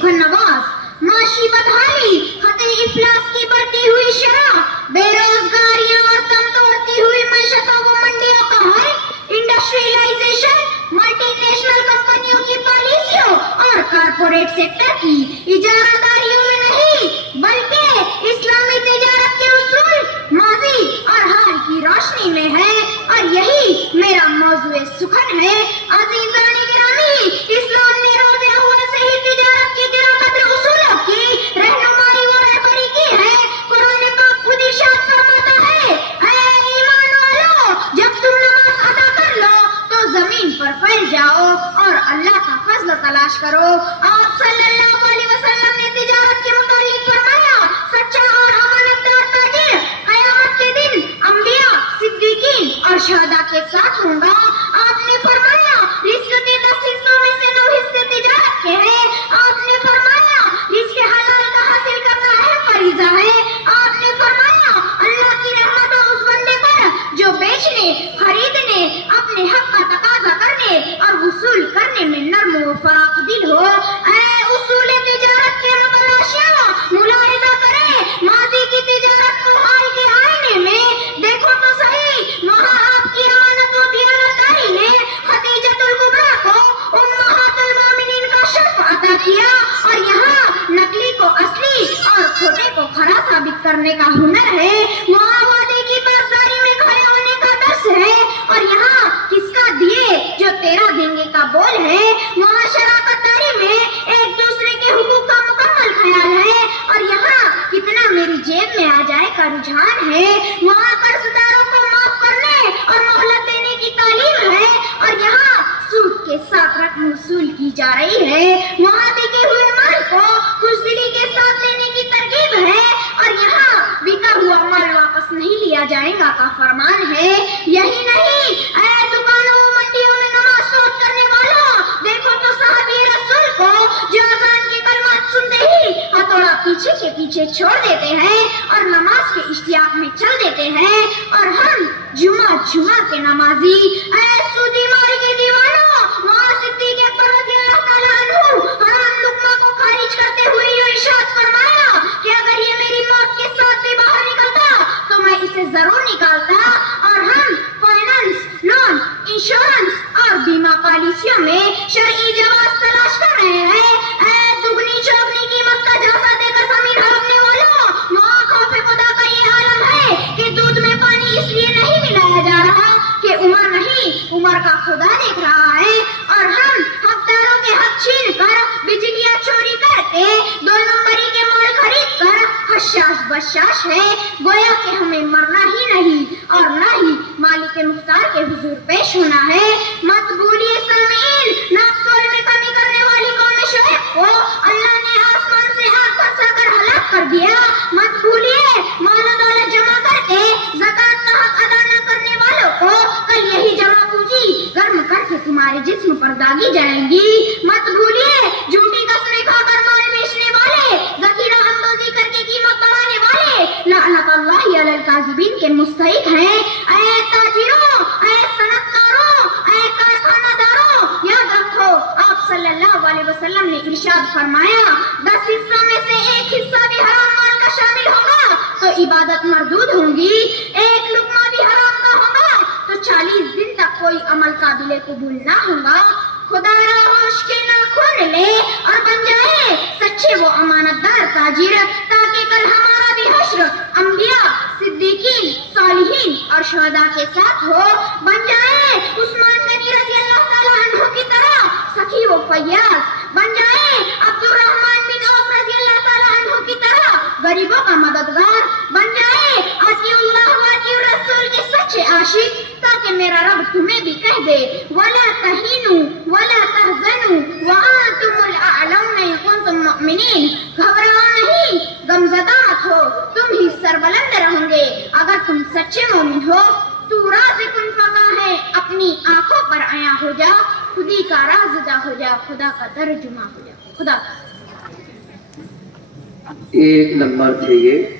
سخن نواز، معاشی بدحالی، خط افلاس کی بڑھتی ہوئی شرح، بے روزگاریاں اور دم توڑتی ہوئی معیشتوں و منڈیوں کا حل، انڈسٹریلائزیشن، ملٹی نیشنل کمپنیوں کی پالیسیوں اور کارپوریٹ سیکٹر کی اجارہ داریوں میں نہیں بلکہ اسلامی تجارت کے اصول، ماضی اور حال کی روشنی میں ہے، اور یہی میرا موضوع سخن ہے۔ عزیزان گرامی، اسلام نے روز اول سے ہی تجارت کی گرہ قدر اصولوں کی رہنمائی و رہبری کی ہے۔ قرآن پاک خود ارشاد فرماتا ہے، اے ایمان والو، جب تم نماز ادا کر لو تو زمین پر پھیل جاؤ اور اللہ کا فضل تلاش کرو۔ آپ صلی اللہ علیہ وسلم نے تجارت کے متعلق فرمایا، سچا اور امانتدار تاجر قیامت کے دن انبیاء، صدیقین اور شہداء کے ساتھ ہوں گا۔ آپ نے فرمایا، رزق کے 10 حصوں میں سے 9 حصے تجارت کے ہیں۔ آپ نے فرمایا، رزق حلال کا حاصل کرنا اہم فریضہ ہے۔ آپ نے فرمایا، اللہ کی رحمت ہو اس بندے پر جو بیچنے، خریدنے، اپنے حق کا تقاضا کرنے اور وصول کرنے میں نرم و فراخ دل ہو۔ اے اصول تجارت کے متلاشیوں، ملاحظہ کریں ماضی کی تجارت کو حال کے آئینے میں، دیکھو تو صحیح، وہاں آپ کی امانت و دیانتداری نے خدیجۃ الکبریٰ کو امہات المومنین کا شرف عطا کیا، اور یہاں نقلی کو اصلی اور کھوٹے کو کھرا ثابت کرنے کا ہنر ہے۔ وہاں وعدے کی پاسداری میں کھڑے ہونے کا درس ہے، اور یہاں کس کا دیے جو تیرا دیں گے کا بول ہے۔ وہاں شراکت داری میں ایک دوسرے کے حقوق کا مکمل خیال ہے، اور یہاں کتنا میری جیب میں آ جائے کا رجحان ہے۔ وہاں قرض داروں کو معاف کرنے اور مہلت دینے کی تعلیم ہے، اور یہاں سود کے ساتھ رقم وصول کی جا رہی ہے۔ وہاں بکے ہوئے مال کو خوشدلی کے ساتھ لینے کی ترغیب ہے، اور یہاں بکا ہوا مال واپس نہیں لیا جائے گا کا فرمان ہے۔ یہی نہیں، اے دکانوں و منڈیوں میں نماز فوت کرنے والوں، دیکھو تو صحابی رسول کو جو اذان کے کلمات سنتے ہی ہتھوڑا پیچھے کے پیچھے چھوڑ دیتے ہیں اور نماز کے اشتیاق میں چل دیتے ہیں، اور ہم جمعہ کے نمازی، اے سودی مال کے دیوانوں، وہاں صدیق اکبر رضی اللہ تعالیٰ عنہ حرام لقمہ کو خارج کرتے ہوئے یہ ارشاد فرمایا کہ اگر یہ میری موت کے ساتھ بھی باہر نکلتا تو میں اسے ضرور نکالتا۔ اور ہم فائنانس، لون، انشورنس اور بیمہ پالیسیوں میں شرعی جواز تلاش کر رہے ہیں۔ اے دگنی چوگنی قیمت کا جھانسا دے کر زمین ہڑپنے والوں، وہاں خوف خدا کا یہ عالم ہے کہ دودھ میں پانی اس لیے نہیں ملایا جا رہا کہ عمر نہیں، عمر کا خدا دیکھ رہا ہے، اور ہم حقداروں کے حق چھین کر، بجلیاں چوری کر کے، 2 نمبری کے مال خرید کر حشاش بشاش ہے۔ گویا کہ ہمیں مرنا ہی نہیں اور نہ ہی مالک مختار کے حضور پیش ہونا ہے۔ مت بھولیے سامعین، ناپتول میں کمی کرنے والی قوم شعیب کو اللہ نے آسمان سے آگ برسا کر ہلاک کر دیا۔ مت بھولیے مال و دولت جمع کر کے زکوٰۃ کا حق ادا نہ کرنے والوں کو کل یہی جمع پونجی گرم کر کے تمہارے جسم پر داغی جائیں گی۔ مت بھولیے جھوٹی قسمیں کھا کر مال بیچنے والے، ذخیرہ اندوزی کر کے قیمت بڑھانے والے لعنت اللہ علی الکاذبین کے مستحق ہیں۔ اے تاجروں، اے صنعت کاروں، اے کارخانہ داروں، یاد رکھو آپ صلی اللہ علیہ وسلم نے ارشاد فرمایا، 10 حصوں میں سے 1 حصہ بھی حرام مال کا شامل ہوگا تو عبادت مردود ہوں گی، 1 لقمہ بھی حرام کا ہوگا تو 40 دن تک کوئی عمل قابل قبول نہ ہوگا۔ خدا را ہوش کے ناخن لے اور بن جائے سچے وہ امانتدار تاجر، تاکہ کل ہمارا بھی حشر انبیاء، صدیقین، صالحین اور شہداء کے ساتھ ہو۔ بن جائے عثمان غنی رضی اللہ تعالیٰ عنہ کی طرح سخی و فیاض، بن جائے عبد الرحمن بن عوف رضی اللہ تعالیٰ عنہ کی طرح غریبوں کا مددگار، بن جائے اطیع اللہ و اطیع الرسول کے سچے عاشق، تاکہ میرا رب تمہیں بھی کہہ دے وَلَا تَهِنُوا وَلَا تَحْزَنُوا وَأَنْتُمُ الْأَعْلَوْنَ إِن كُنتُم مُؤْمِنِينَ۔ گھبراؤ نہیں، غمزدہ مت ہو، تم ہی سربلند رہو گے اگر تم سچے مومن ہو۔ تو رازق فقا ہے، اپنی آنکھوں پر عیاں ہو جا، خودی کا رازدہ ہو جا، خدا کا ترجمہ ہو جا۔ خدا ایک نمبر تھے یہ